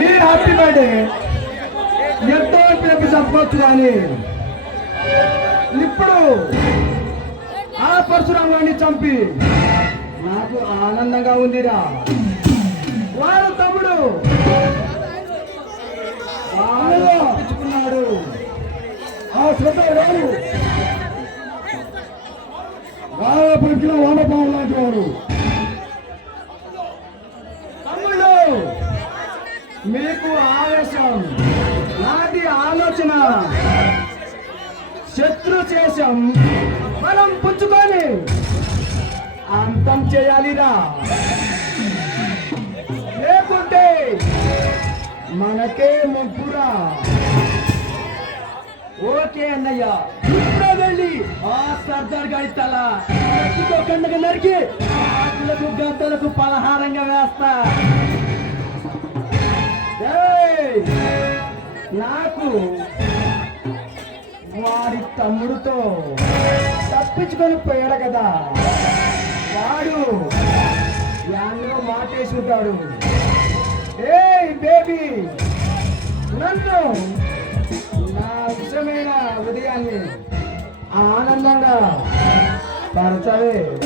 ఈ happy birthday ఎంతో పేరు చెప్పవచ్చు కానీ ఇప్పుడు ఆ పరశురాముని చంపి నాకు ఆనందంగా ఉందిరా. వాడు తమ్ముడు. వాడు తప్పించుకున్నాడు. ఆ శ్రద్ధ వాడు వాళ్ళ పలికిన వానపాము లాంటి వాడు. మీకు ఆవేశం నాది ఆలోచన శత్రు చేశాం మనం పుచ్చుకొని అంతం చేయాలిరా. లేకుంటే మనకే ముగ్గురా. ఓకే అన్నయ్య ఇప్పుడే వెళ్ళి ఆ సర్దార్ గారి తల కండగ నరికి ఆకులకు గద్దలకు పలహారంగా వేస్తా. నాకు వారి తమ్ముడితో తప్పించుకొని పోయాడు కదా. వాడు యాన్లో మాటేసి ఉంటాడు. ఏ బేబీ నన్ను నా విషయమైన ఉదయాన్ని ఆనందంగా పరచవే.